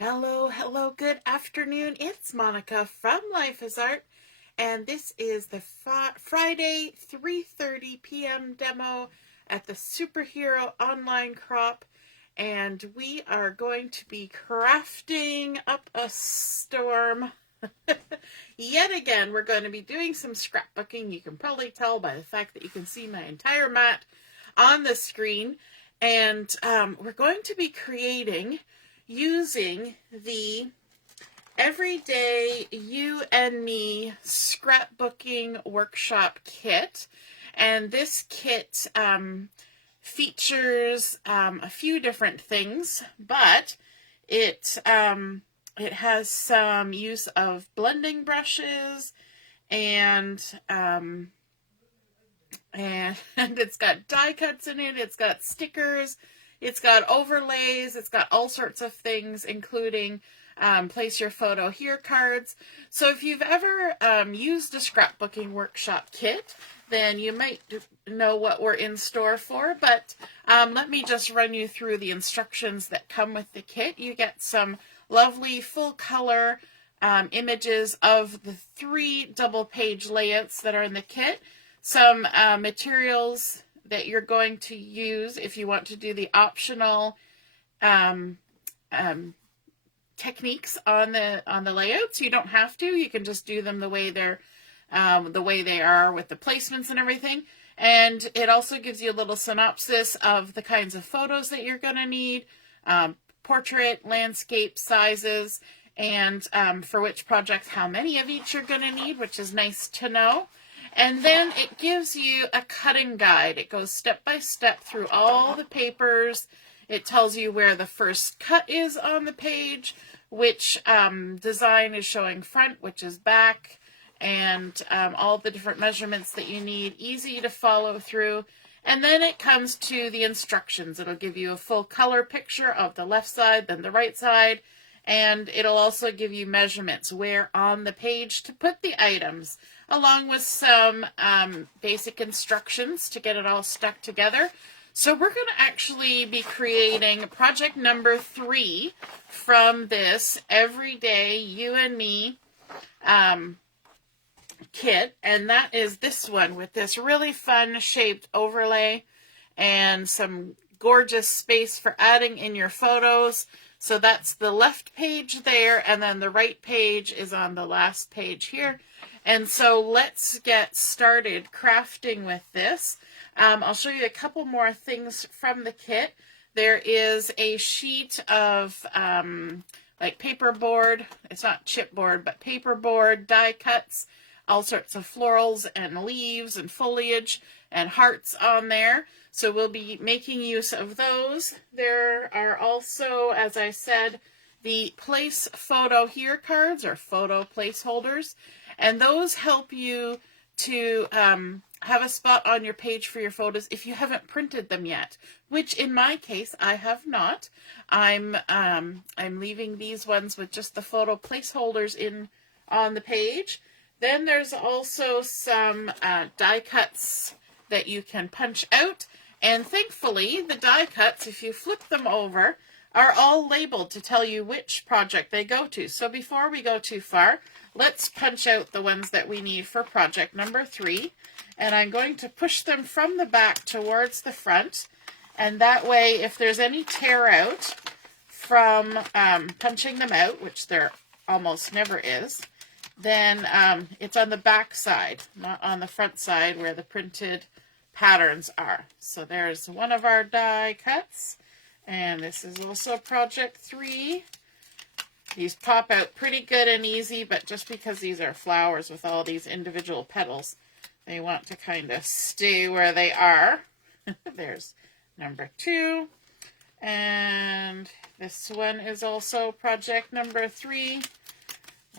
Hello, hello, good afternoon. It's Monica from Life is Art, and this is the Friday 3:30 p.m. demo at the Superhero Online Crop, and we are going to be crafting up a storm. Yet again, we're going to be doing some scrapbooking. You can probably tell by the fact that you can see my entire mat on the screen, and we're going to be creating using the Everyday You and Me Scrapbooking Workshop Kit. And this kit features a few different things, but it has some use of blending brushes and it's got die cuts in it, it's got stickers, it's got overlays, it's got all sorts of things, including place your photo here cards. So if you've ever used a scrapbooking workshop kit, then you might know what we're in store for, but let me just run you through the instructions that come with the kit. You get some lovely full color images of the 3 double page layouts that are in the kit, some materials that you're going to use if you want to do the optional techniques on the layouts. You don't have to. You can just do them the way they are with the placements and everything. And it also gives you a little synopsis of the kinds of photos that you're going to need, portrait, landscape sizes, and for which projects, how many of each you're going to need, which is nice to know. And then it gives you a cutting guide. It goes step by step through all the papers. It tells you where the first cut is on the page, which design is showing front, which is back, and all the different measurements that you need, easy to follow through. And then it comes to the instructions. It'll give you a full color picture of the left side, then the right side, and it'll also give you measurements where on the page to put the items, along with some basic instructions to get it all stuck together. So we're going to actually be creating project number 3 from this Everyday You and Me kit, and that is this one with this really fun shaped overlay and some gorgeous space for adding in your photos. So that's the left page there, and then the right page is on the last page here. And so let's get started crafting with this. I'll show you a couple more things from the kit. There is a sheet of like paperboard. It's not chipboard, but paperboard die cuts, all sorts of florals and leaves and foliage and hearts on there. So we'll be making use of those. There are also, as I said, the place photo here cards, or photo placeholders, and those help you to have a spot on your page for your photos if you haven't printed them yet, which in my case I have not. I'm leaving these ones with just the photo placeholders in on the page. Then there's also some die cuts that you can punch out, and thankfully the die cuts, if you flip them over, are all labeled to tell you which project they go to. So before we go too far, let's punch out the ones that we need for project number 3. And I'm going to push them from the back towards the front. And that way, if there's any tear out from punching them out, which there almost never is, then it's on the back side, not on the front side where the printed patterns are. So there's one of our die cuts. And this is also project 3. These pop out pretty good and easy, but just because these are flowers with all these individual petals, they want to kind of stay where they are. There's number 2. And this one is also project number 3.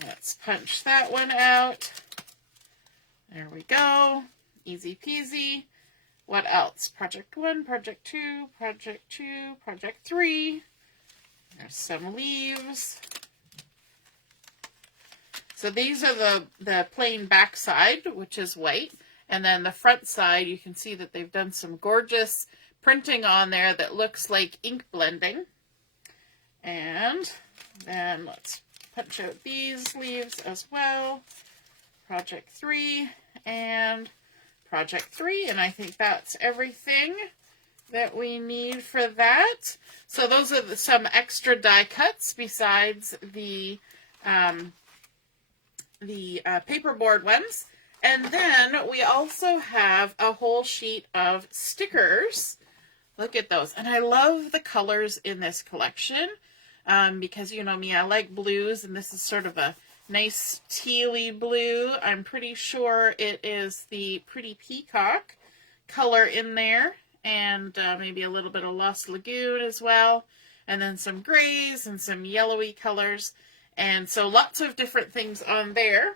Let's punch that one out. There we go. Easy peasy. What else? Project 1, Project 2, Project 2, Project 3. There's some leaves. So these are the plain back side, which is white. And then the front side, you can see that they've done some gorgeous printing on there that looks like ink blending. And Then let's punch out these leaves as well. Project 3 and Project 3, and I think that's everything that we need for that. So those are some extra die cuts besides the paperboard ones. And then we also have a whole sheet of stickers. Look at those. And I love the colors in this collection because you know me, I like blues, and this is sort of a nice tealy blue. I'm pretty sure it is the Pretty Peacock color in there, and maybe a little bit of Lost Lagoon as well, and then some grays and some yellowy colors, and so lots of different things on there.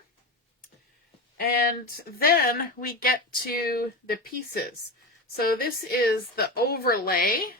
And then we get to the pieces. So this is the overlay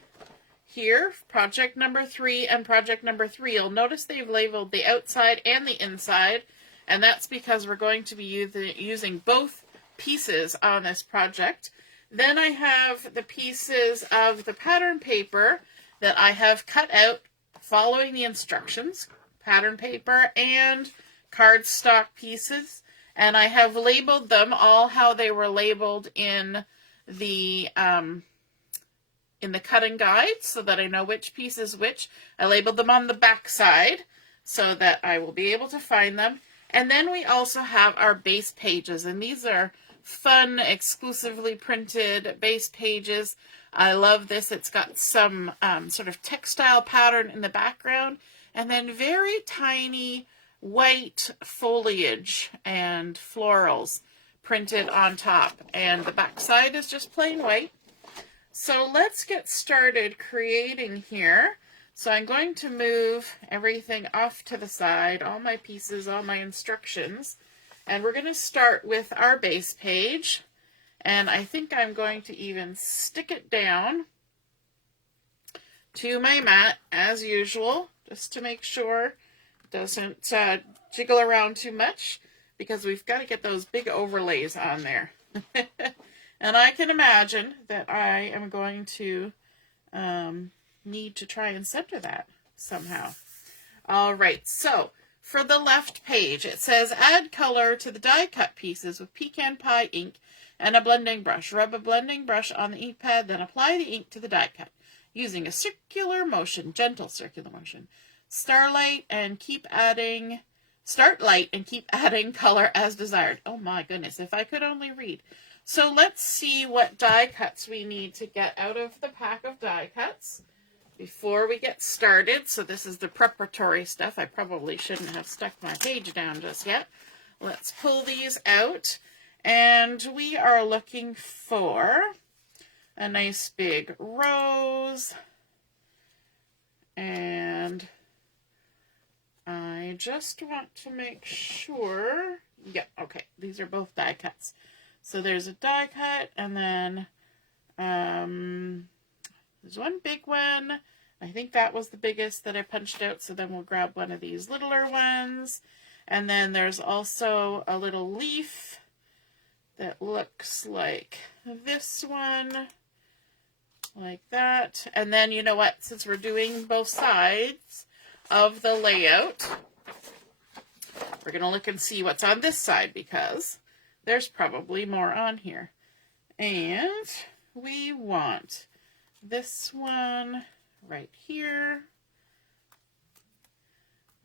here, project number 3 and project number 3. You'll notice they've labeled the outside and the inside, and that's because we're going to be using both pieces on this project. Then I have the pieces of the pattern paper that I have cut out following the instructions, pattern paper and cardstock pieces, and I have labeled them all how they were labeled in the cutting guide so that I know which piece is which. I labeled them on the back side so that I will be able to find them. And then we also have our base pages, and these are fun, exclusively printed base pages. I love this. It's got some sort of textile pattern in the background, and then very tiny white foliage and florals printed on top. And the back side is just plain white. So let's get started creating here. So I'm going to move everything off to the side, all my pieces, all my instructions, and we're going to start with our base page. And I think I'm going to even stick it down to my mat as usual, just to make sure it doesn't jiggle around too much, because we've got to get those big overlays on there. And I can imagine that I am going to need to try and center that somehow. All right, so for the left page, it says add color to the die cut pieces with pecan pie ink and a blending brush. Rub a blending brush on the ink pad, then apply the ink to the die cut using a circular motion, gentle circular motion. Start light and keep adding color as desired. Oh my goodness, if I could only read. So let's see what die cuts we need to get out of the pack of die cuts before we get started. So this is the preparatory stuff. I probably shouldn't have stuck my page down just yet. Let's pull these out. And we are looking for a nice big rose. And I just want to make sure. Yeah, okay. These are both die cuts. So there's a die cut, and then there's one big one. I think that was the biggest that I punched out, so then we'll grab one of these littler ones. And then there's also a little leaf that looks like this one, like that. And then, you know what, since we're doing both sides of the layout, we're going to look and see what's on this side, because there's probably more on here. And we want this one right here.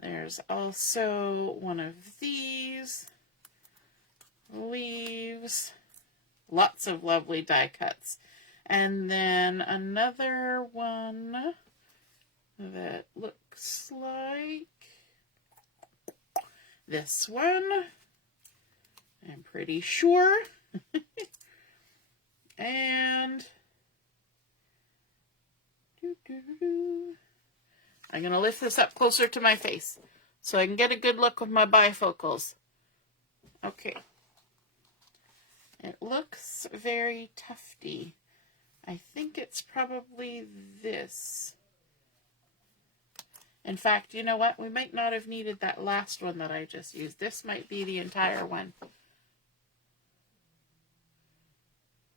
There's also one of these leaves. Lots of lovely die cuts. And then another one that looks like this one. I'm pretty sure. And I'm going to lift this up closer to my face so I can get a good look with my bifocals. Okay. It looks very tufty. I think it's probably this. In fact, you know what? We might not have needed that last one that I just used. This might be the entire one.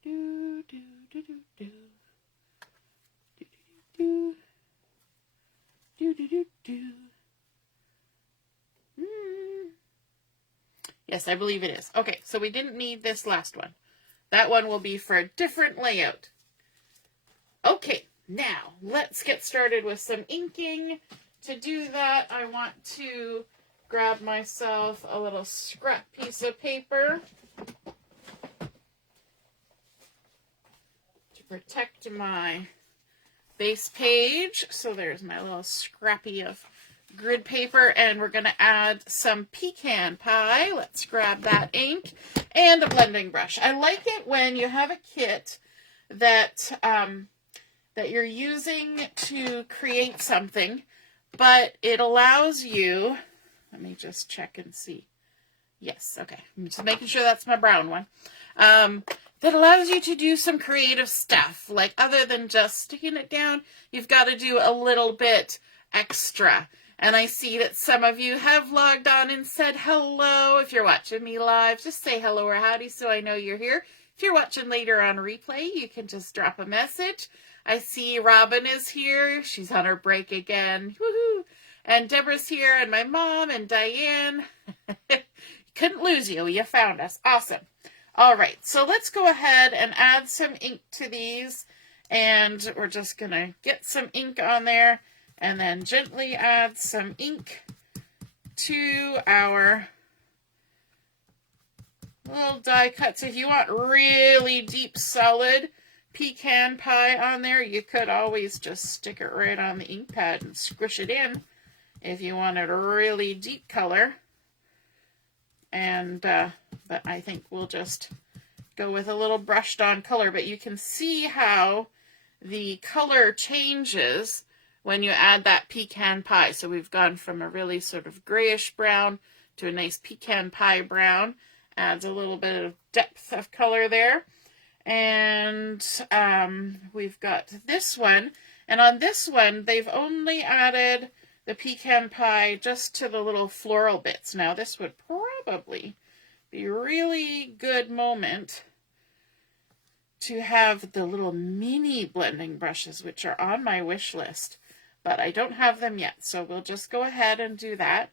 Do, do, do, do, do. Do, do, do, do. Do, do, do, do. Yes, I believe it is. Okay, so we didn't need this last one. That one will be for a different layout. Okay, now let's get started with some inking. To do that, I want to grab myself a little scrap piece of paper to protect my base page. So there's my little scrappy of grid paper, and we're going to add some pecan pie. Let's grab that ink and a blending brush. I like it when you have a kit that that you're using to create something, but it allows you, let me just check and see. Yes, okay. I'm just making sure that's my brown one. That allows you to do some creative stuff. Like, other than just sticking it down, you've got to do a little bit extra. And I see that some of you have logged on and said hello. If you're watching me live, just say hello or howdy so I know you're here. If you're watching later on replay, you can just drop a message. I see Robin is here. She's on her break again. Woohoo! And Deborah's here, and my mom, and Diane. Couldn't lose you. You found us. Awesome. All right, so let's go ahead and add some ink to these. And we're just going to get some ink on there and then gently add some ink to our little die cuts. If you want really deep, solid pecan pie on there, you could always just stick it right on the ink pad and squish it in if you wanted a really deep color. And but I think we'll just go with a little brushed on color. But you can see how the color changes when you add that pecan pie. So we've gone from a really sort of grayish brown to a nice pecan pie brown. Adds a little bit of depth of color there. And we've got this one. And on this one, they've only added the pecan pie just to the little floral bits. Now, this would probably be a really good moment to have the little mini blending brushes, which are on my wish list, but I don't have them yet. So we'll just go ahead and do that.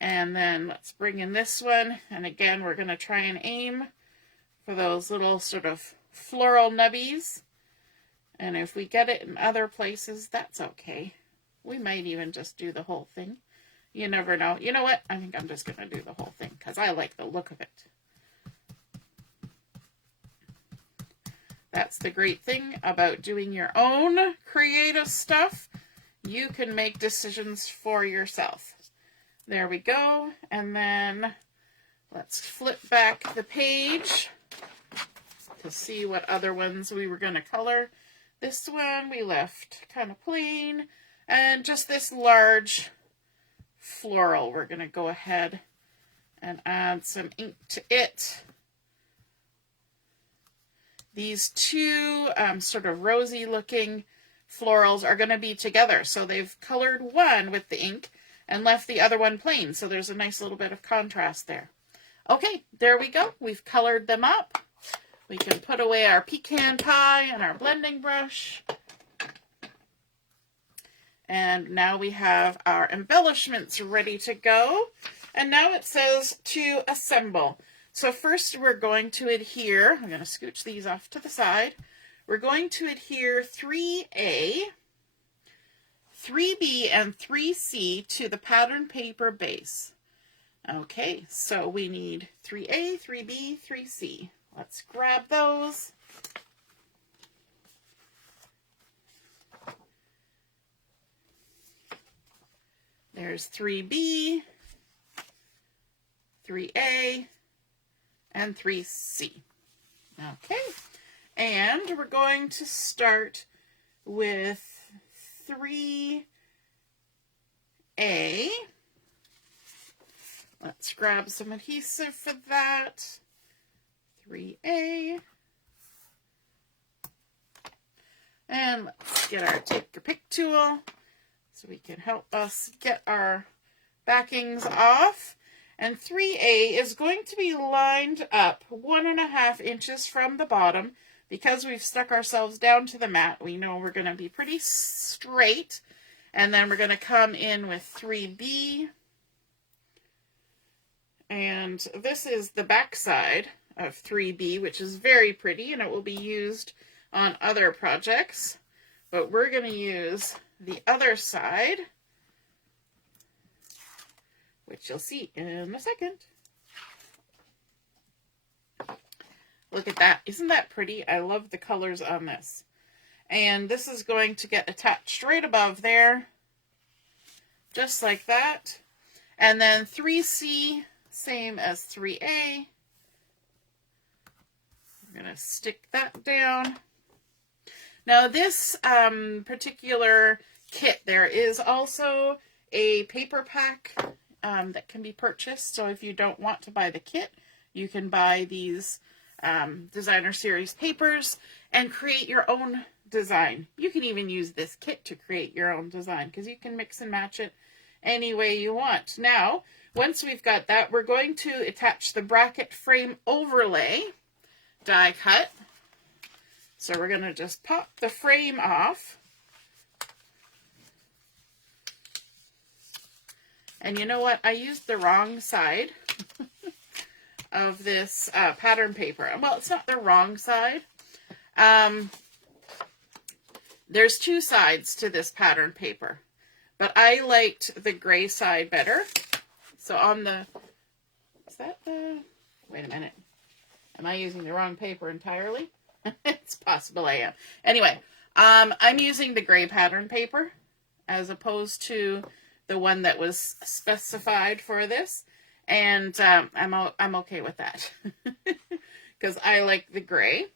And then let's bring in this one. And again, we're going to try and aim for those little sort of floral nubbies. And if we get it in other places, that's okay. We might even just do the whole thing. You never know. You know what? I think I'm just going to do the whole thing because I like the look of it. That's the great thing about doing your own creative stuff. You can make decisions for yourself. There we go. And then let's flip back the page to see what other ones we were going to color. This one we left kind of plain. And just this large floral, we're going to go ahead and add some ink to it. These two sort of rosy looking florals are going to be together. So they've colored one with the ink and left the other one plain. So there's a nice little bit of contrast there. Okay, there we go. We've colored them up. We can put away our pecan pie and our blending brush. And now we have our embellishments ready to go. And now it says to assemble. So first we're going to adhere, I'm going to scooch these off to the side. We're going to adhere 3A, 3B, and 3C to the pattern paper base. Okay, so we need 3A, 3B, 3C. Let's grab those. There's 3B, 3A, and 3C. Okay, and we're going to start with 3A. Let's grab some adhesive for that. 3A. And let's get our take your pick tool so we can help us get our backings off. And 3A is going to be lined up 1.5 inches from the bottom. Because we've stuck ourselves down to the mat, we know we're going to be pretty straight. And then we're going to come in with 3B. And this is the back side of 3B, which is very pretty, and it will be used on other projects. But we're going to use the other side, which you'll see in a second. Look at that. Isn't that pretty? I love the colors on this. And this is going to get attached right above there, just like that. And then 3C, same as 3A. I'm going to stick that down. Now this particular kit, there is also a paper pack that can be purchased. So if you don't want to buy the kit, you can buy these designer series papers and create your own design. You can even use this kit to create your own design because you can mix and match it any way you want. Now, once we've got that, we're going to attach the bracket frame overlay die cut. So we're going to just pop the frame off. And you know what? I used the wrong side of this pattern paper. Well, it's not the wrong side. There's two sides to this pattern paper, but I liked the gray side better. So on the, is that the, wait a minute. Am I using the wrong paper entirely? It's possible I am. Anyway, I'm using the gray pattern paper as opposed to the one that was specified for this. And I'm okay with that because I like the gray.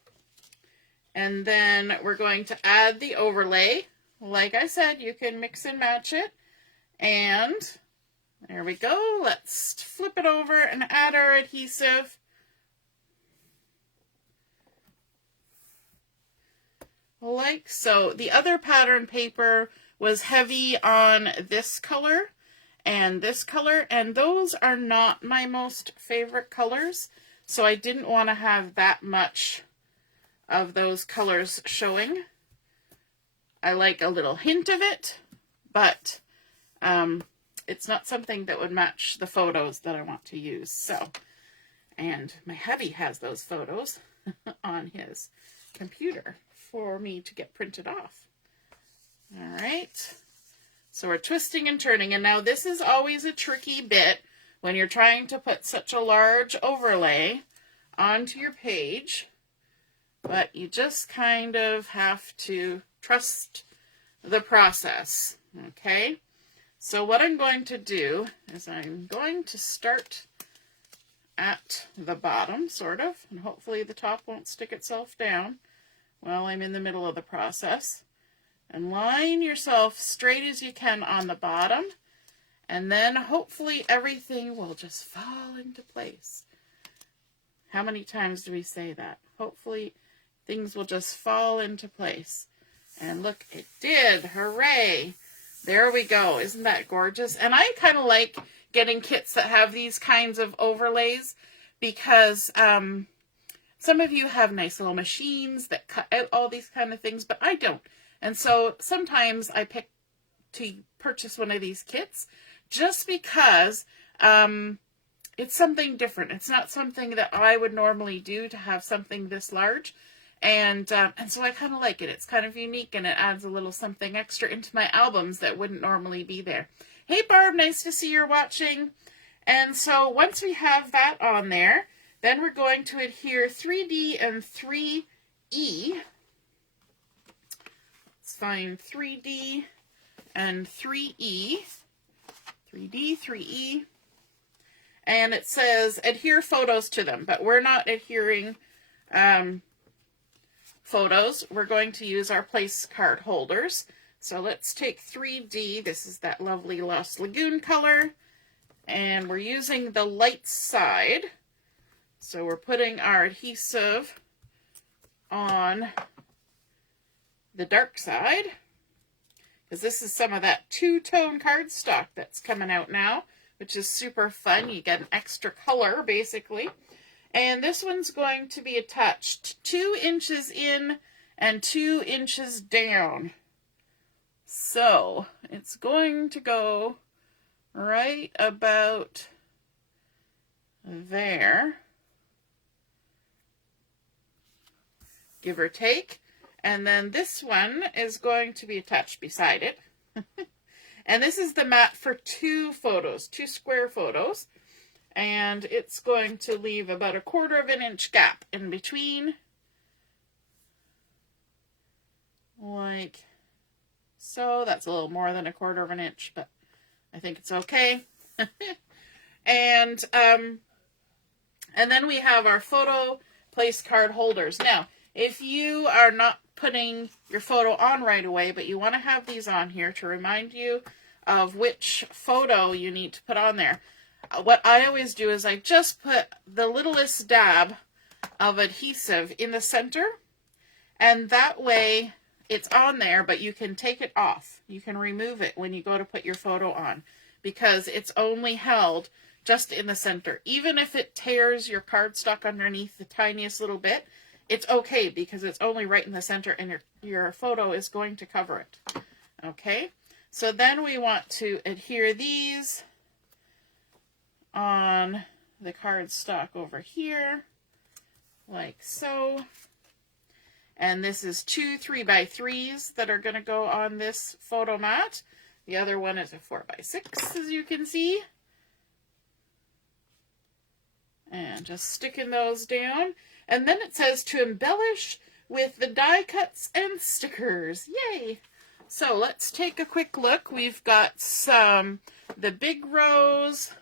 And then we're going to add the overlay. Like I said, you can mix and match it. And there we go. Let's flip it over and add our adhesive. Like so. The other pattern paper was heavy on this color and this color, and those are not my most favorite colors, so I didn't want to have that much of those colors showing. I like a little hint of it, but it's not something that would match the photos that I want to use. So, and my hubby has those photos on his computer for me to get printed off. All right. So we're twisting and turning, and now this is always a tricky bit when you're trying to put such a large overlay onto your page, but you just kind of have to trust the process, okay? So what I'm going to do is I'm going to start at the bottom, sort of, and hopefully the top won't stick itself down while I'm in the middle of the process. And line yourself straight as you can on the bottom, and then hopefully everything will just fall into place. How many times do we say that? Hopefully things will just fall into place. And look, it did. Hooray! There we go. Isn't that gorgeous? And I kind of like getting kits that have these kinds of overlays because some of you have nice little machines that cut out all these kind of things, but I don't. And so sometimes I pick to purchase one of these kits just because it's something different. It's not something that I would normally do to have something this large. And so I kind of like it. It's kind of unique, and it adds a little something extra into my albums that wouldn't normally be there. Hey, Barb, nice to see you're watching. And so once we have that on there, then we're going to adhere 3D and 3E. Let's find 3D and 3E. 3D, 3E. And it says adhere photos to them, but we're not adhering photos. We're going to use our place card holders. So let's take 3D. This is that lovely Lost Lagoon color. And we're using the light side. So we're putting our adhesive on the dark side, because this is some of that two-tone cardstock that's coming out now, which is super fun. You get an extra color, basically. And this one's going to be attached 2 inches in and 2 inches down. So it's going to go right about there, give or take. And then this one is going to be attached beside it. And this is the mat for 2 photos, 2 square photos. And it's going to leave about a 1/4 inch gap in between. Like so. That's a little more than a 1/4 inch, but I think it's okay. And then we have our photo place card holders. Now, if you are not putting your photo on right away, but you want to have these on here to remind you of which photo you need to put on there, what I always do is I just put the littlest dab of adhesive in the center, and that way it's on there, but you can take it off. You can remove it when you go to put your photo on, because it's only held just in the center. Even if it tears your cardstock underneath the tiniest little bit, it's okay, because it's only right in the center, and your photo is going to cover it. Okay, so then we want to adhere these on the cardstock over here, like so. And this is 2 3x3s that are going to go on this photo mat. The other one is a 4x6, as you can see. And just sticking those down. And then it says to embellish with the die cuts and stickers. Yay! So let's take a quick look. We've got the big rose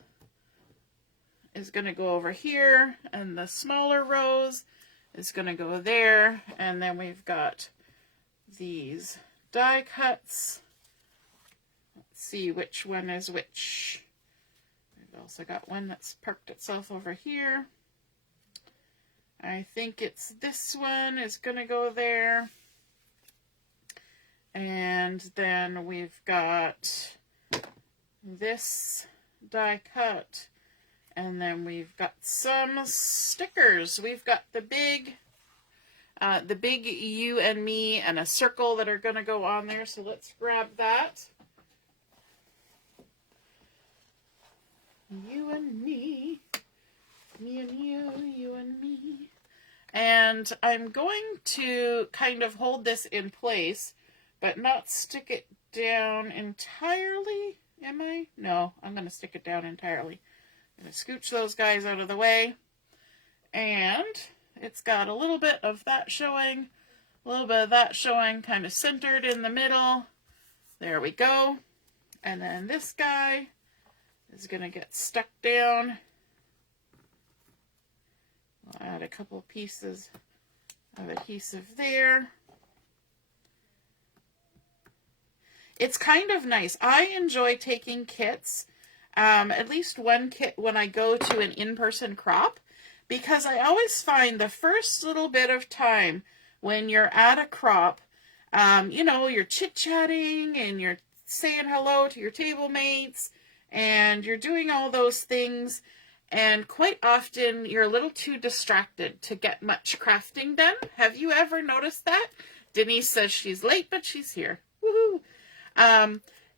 is going to go over here, and the smaller rose is going to go there. And then we've got these die cuts. Let's see which one is which. We've also got one that's parked itself over here. I think it's this one is going to go there. And then we've got this die cut. And then we've got some stickers. We've got the big you and me and a circle that are going to go on there. So let's grab that. You and me. Me and you, you and me. And I'm going to kind of hold this in place, but not stick it down entirely. Am I? No, I'm going to stick it down entirely. I'm going to scooch those guys out of the way. And it's got a little bit of that showing, a little bit of that showing, kind of centered in the middle. There we go. And then this guy is going to get stuck down. I'll add a couple pieces of adhesive there. It's kind of nice. I enjoy taking kits, at least one kit when I go to an in-person crop, because I always find the first little bit of time when you're at a crop, you know, you're chit-chatting and you're saying hello to your table mates and you're doing all those things, and quite often you're a little too distracted to get much crafting done. Have you ever noticed that? Denise says she's late, but she's here. Woohoo!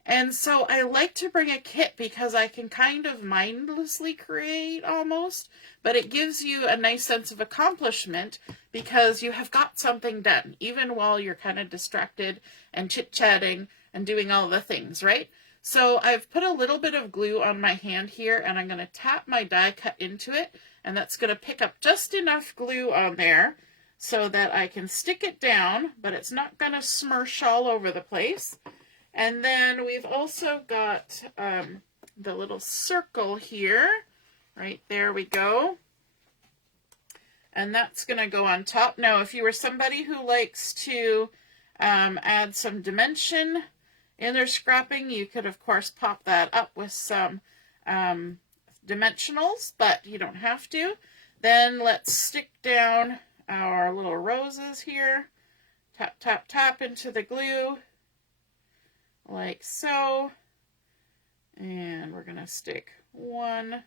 And so I like to bring a kit because I can kind of mindlessly create almost, but it gives you a nice sense of accomplishment because you have got something done, even while you're kind of distracted and chit-chatting and doing all the things, right? So I've put a little bit of glue on my hand here, and I'm going to tap my die cut into it, and that's going to pick up just enough glue on there so that I can stick it down, but it's not going to smush all over the place. And then we've also got the little circle here, right there we go. And that's going to go on top. Now, if you were somebody who likes to add some dimension in their scrapping, you could, of course, pop that up with some dimensionals, but you don't have to. Then let's stick down our little roses here. Tap, tap, tap into the glue. Like so, and we're going to stick one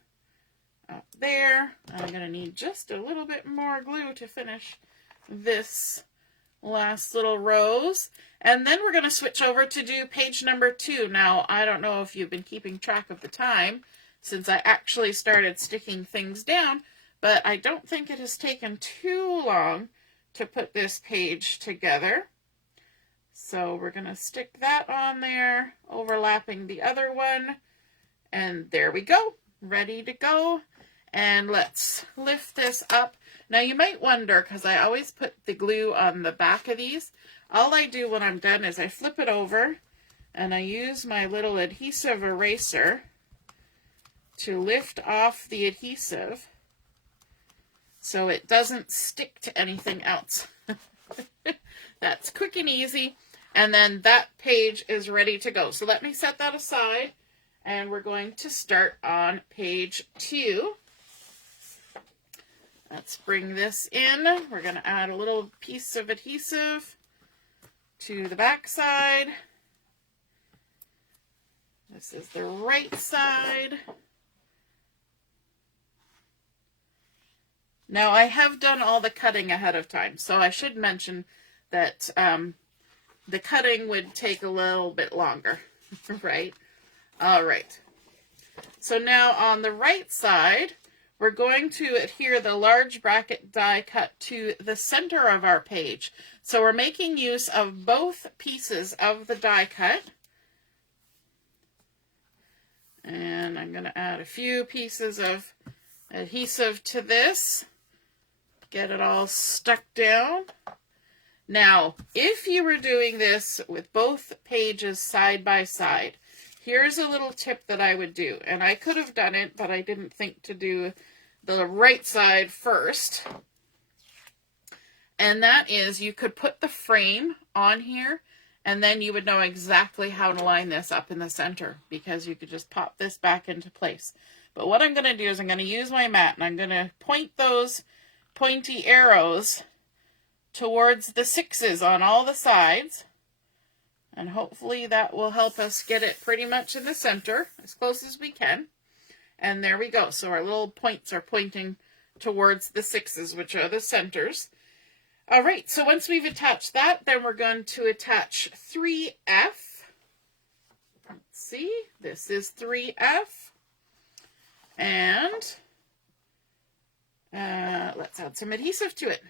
up there. I'm going to need just a little bit more glue to finish this last little rose, and then we're going to switch over to do page number 2. Now, I don't know if you've been keeping track of the time. since I actually started sticking things down, but I don't think it has taken too long to put this page together. So we're going to stick that on there, overlapping the other one, and there we go, ready to go. And let's lift this up. Now you might wonder, because I always put the glue on the back of these, all I do when I'm done is I flip it over and I use my little adhesive eraser to lift off the adhesive so it doesn't stick to anything else. That's quick and easy. And then that page is ready to go. So let me set that aside, and we're going to start on page 2. Let's bring this in. We're going to add a little piece of adhesive to the back side. This is the right side. Now I have done all the cutting ahead of time, so I should mention that the cutting would take a little bit longer, right? All right. So now on the right side, we're going to adhere the large bracket die cut to the center of our page. So we're making use of both pieces of the die cut. And I'm going to add a few pieces of adhesive to this. Get it all stuck down. Now, if you were doing this with both pages side by side, here's a little tip that I would do. And I could have done it, but I didn't think to do the right side first. And that is, you could put the frame on here, and then you would know exactly how to line this up in the center, because you could just pop this back into place. But what I'm going to do is I'm going to use my mat, and I'm going to point those pointy arrows towards the 6s on all the sides, and hopefully that will help us get it pretty much in the center as close as we can. And there we go. So our little points are pointing towards the 6s, which are the centers. All right, so once we've attached that, then we're going to attach 3F. Let's see, this is 3F. And let's add some adhesive to it.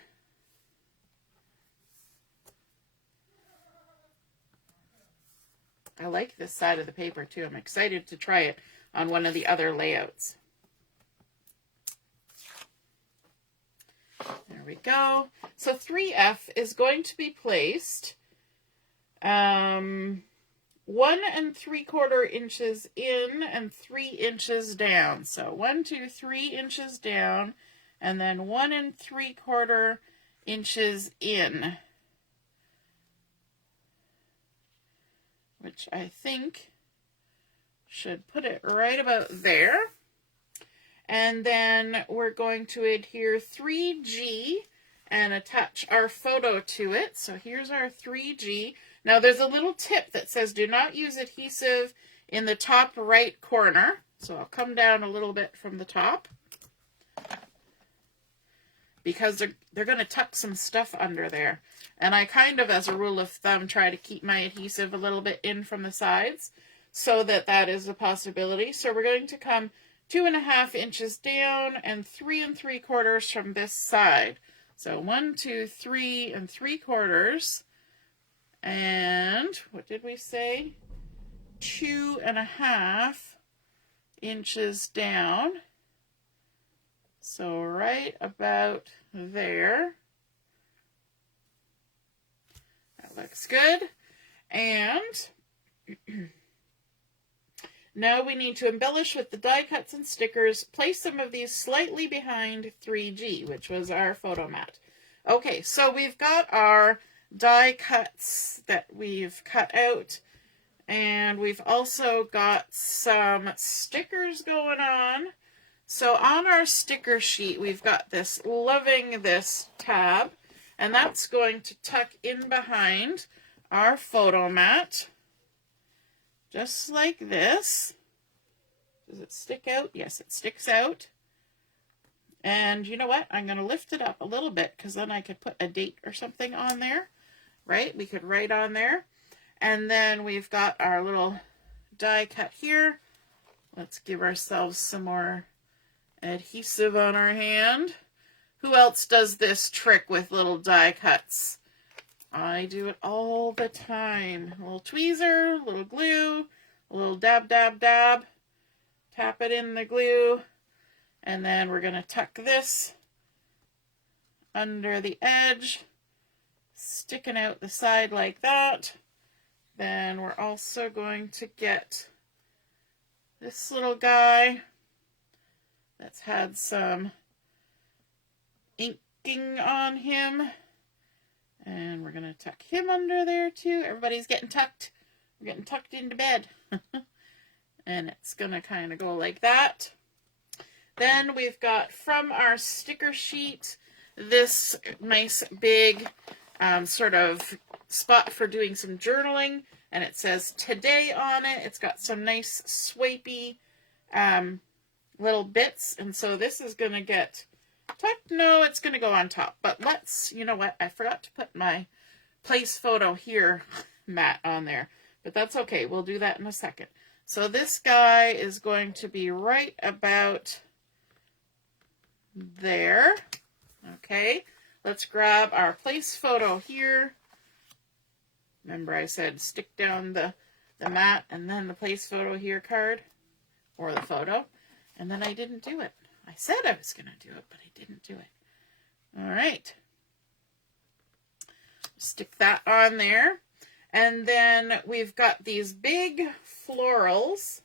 I like this side of the paper too. I'm excited to try it on one of the other layouts. There we go. So 3F is going to be placed 1 3/4 inches in and 3 inches down. So 1, 2, 3 inches down, and then 1 3/4 inches in, which I think should put it right about there. And then we're going to adhere 3G and attach our photo to it. So here's our 3G. Now there's a little tip that says do not use adhesive in the top right corner. So I'll come down a little bit from the top, because they're going to tuck some stuff under there. And I kind of, as a rule of thumb, try to keep my adhesive a little bit in from the sides, so that is a possibility. So we're going to come 2.5 inches down and 3 3/4 from this side. So 1, 2, 3 3/4. And what did we say? 2.5 inches down. So right about there. That looks good. And now we need to embellish with the die cuts and stickers. Place some of these slightly behind 3G, which was our photo mat. Okay, so we've got our die cuts that we've cut out, and we've also got some stickers going on. So on our sticker sheet, we've got this Loving This tab, and that's going to tuck in behind our photo mat, just like this. Does it stick out? Yes, it sticks out. And you know what? I'm going to lift it up a little bit, because then I could put a date or something on there, right? We could write on there. And then we've got our little die cut here. Let's give ourselves some more adhesive on our hand. Who else does this trick with little die cuts? I do it all the time. A little tweezer, a little glue, a little dab, dab, dab. Tap it in the glue. And then we're going to tuck this under the edge, sticking out the side like that. Then we're also going to get this little guy that's had some inking on him. And we're going to tuck him under there too. Everybody's getting tucked. We're getting tucked into bed. And it's going to kind of go like that. Then we've got from our sticker sheet this nice big sort of spot for doing some journaling. And it says today on it. It's got some nice swipey little bits. And so this is going to get tucked. No, it's going to go on top. But let's, you know what? I forgot to put my place photo here mat on there. But that's okay. We'll do that in a second. So this guy is going to be right about there. Okay. Let's grab our place photo here. Remember I said stick down the mat and then the place photo here card. Or the photo. And then I didn't do it. I said I was going to do it, but I didn't do it. All right. Stick that on there. And then we've got these big florals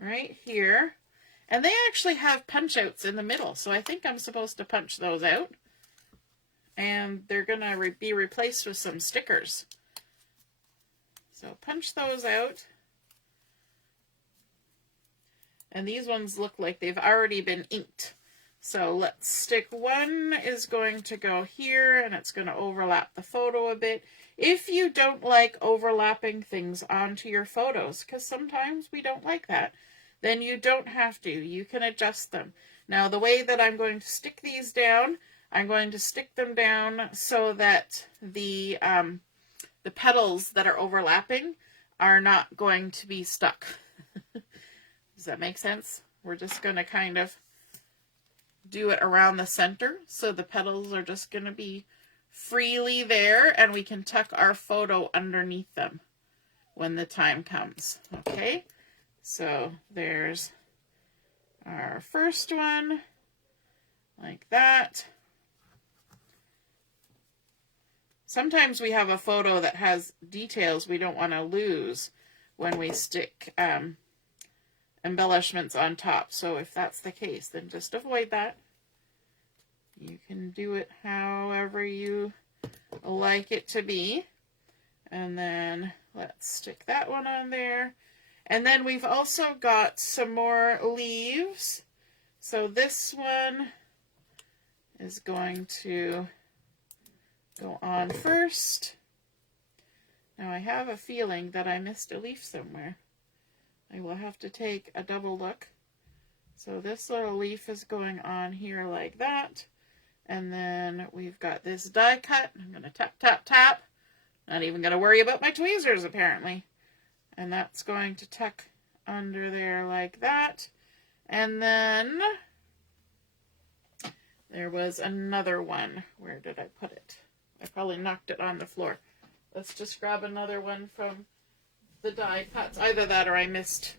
right here. And they actually have punch outs in the middle. So I think I'm supposed to punch those out. And they're going to be replaced with some stickers. So punch those out. And these ones look like they've already been inked. So let's stick one is going to go here and it's going to overlap the photo a bit. If you don't like overlapping things onto your photos, because sometimes we don't like that, then you don't have to. You can adjust them. Now the way that I'm going to stick these down, I'm going to stick them down so that the petals that are overlapping are not going to be stuck. Does that make sense? We're just going to kind of do it around the center. So the petals are just going to be freely there and we can tuck our photo underneath them when the time comes. Okay. So there's our first one like that. Sometimes we have a photo that has details we don't want to lose when we stick embellishments on top. So if that's the case, then just avoid that. You can do it however you like it to be. And then let's stick that one on there. And then we've also got some more leaves. So this one is going to go on first. Now I have a feeling that I missed a leaf somewhere. I will have to take a double look. So this little leaf is going on here like that. And then we've got this die cut. I'm going to tap, tap, tap. Not even going to worry about my tweezers apparently. And that's going to tuck under there like that. And then there was another one. Where did I put it? I probably knocked it on the floor. Let's just grab another one from the die cuts. Either that or I missed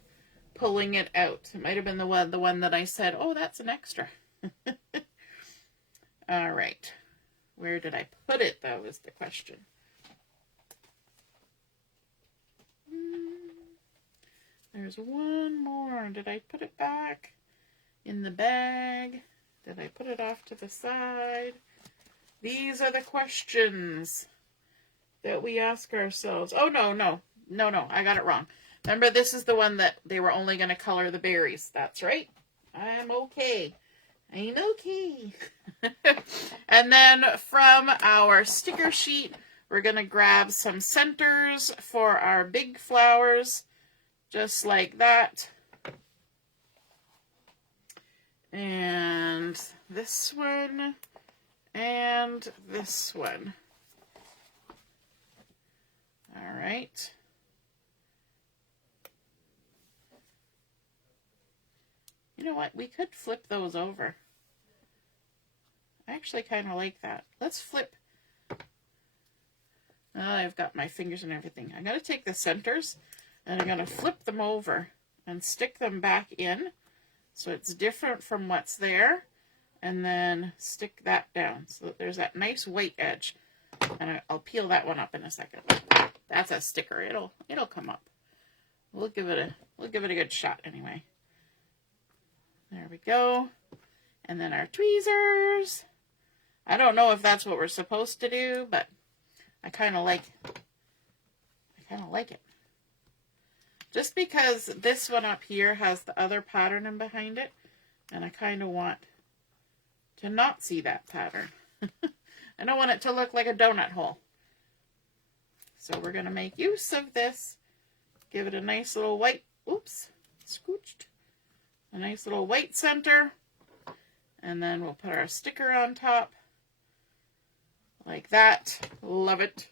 pulling it out. It might have been the one that I said, oh, that's an extra. All right. Where did I put it, though, is the question. There's one more. Did I put it back in the bag? Did I put it off to the side? These are the questions that we ask ourselves. Oh, no. I got it wrong. Remember, this is the one that they were only going to color the berries. That's right. I'm okay. I'm okay. And then from our sticker sheet, we're going to grab some centers for our big flowers, just like that. And this one, and this one. All right. You know what? We could flip those over. I actually kind of like that. Let's flip. Oh, I've got my fingers and everything. I'm going to take the centers and I'm going to flip them over and stick them back in so it's different from what's there. And then stick that down so that there's that nice white edge. And I'll peel that one up in a second. That's a sticker. It'll come up. We'll give it a good shot anyway. There we go. And then our tweezers. I don't know if that's what we're supposed to do, but I kind of like it. Just because this one up here has the other pattern in behind it, and I kind of want to not see that pattern. I don't want it to look like a donut hole. So we're going to make use of this. Give it a nice little white, oops, scooched. A nice little white center. And then we'll put our sticker on top. Like that. Love it.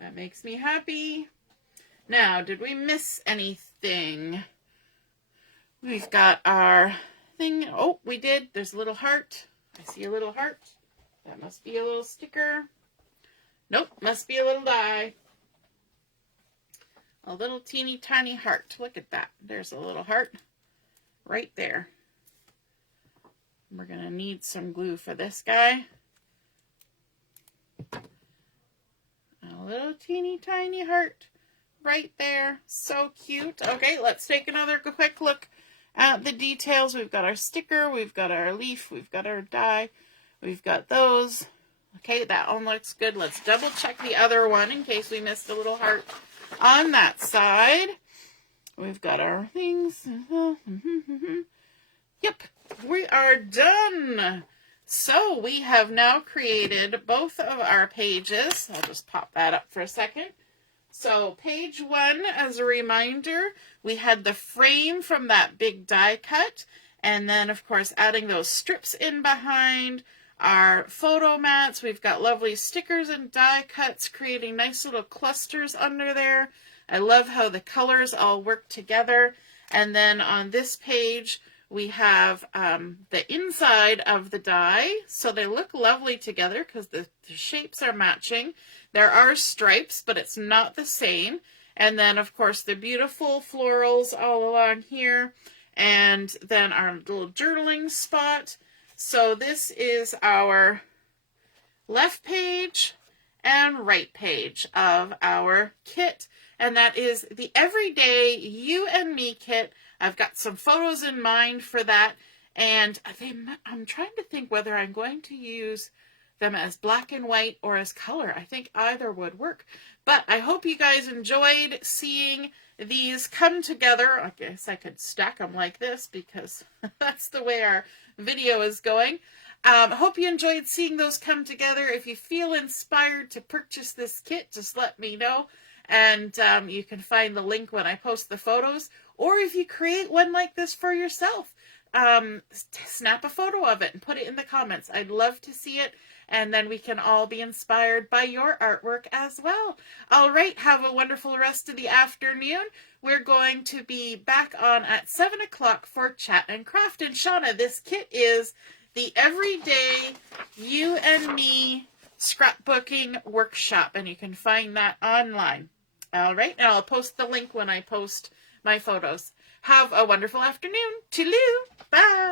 That makes me happy. Now, did we miss anything? We've got our thing. Oh, we did. There's a little heart. I see a little heart. That must be a little sticker. Nope, must be a little die. A little teeny tiny heart. Look at that. There's a little heart right there. We're going to need some glue for this guy. A little teeny tiny heart right there. So cute. Okay, let's take another quick look at the details. We've got our sticker, we've got our leaf, we've got our die, we've got those. Okay, that one looks good. Let's double check the other one in case we missed a little heart on that side. We've got our things. Yep, we are done. So we have now created both of our pages. I'll just pop that up for a second. So page 1, as a reminder, we had the frame from that big die cut. And then, of course, adding those strips in behind. Our photo mats. We've got lovely stickers and die cuts, creating nice little clusters under there. I love how the colors all work together. And then on this page, we have the inside of the die, so they look lovely together because the shapes are matching. There are stripes, but it's not the same. And then, of course, the beautiful florals all along here. And then our little journaling spot. So this is our left page and right page of our kit. And that is the Everyday You and Me kit. I've got some photos in mind for that, and I'm trying to think whether I'm going to use them as black and white or as color. I think either would work, but I hope you guys enjoyed seeing these come together. I guess I could stack them like this because that's the way our video is going. Hope you enjoyed seeing those come together. If you feel inspired to purchase this kit, just let me know. And you can find the link when I post the photos. Or if you create one like this for yourself, snap a photo of it and put it in the comments. I'd love to see it. And then we can all be inspired by your artwork as well. All right, have a wonderful rest of the afternoon. We're going to be back on at 7 o'clock for Chat and Craft. And Shauna, this kit is the Everyday You and Me Scrapbooking Workshop. And you can find that online. All right, and I'll post the link when I post my photos. Have a wonderful afternoon. Toodaloo. Bye.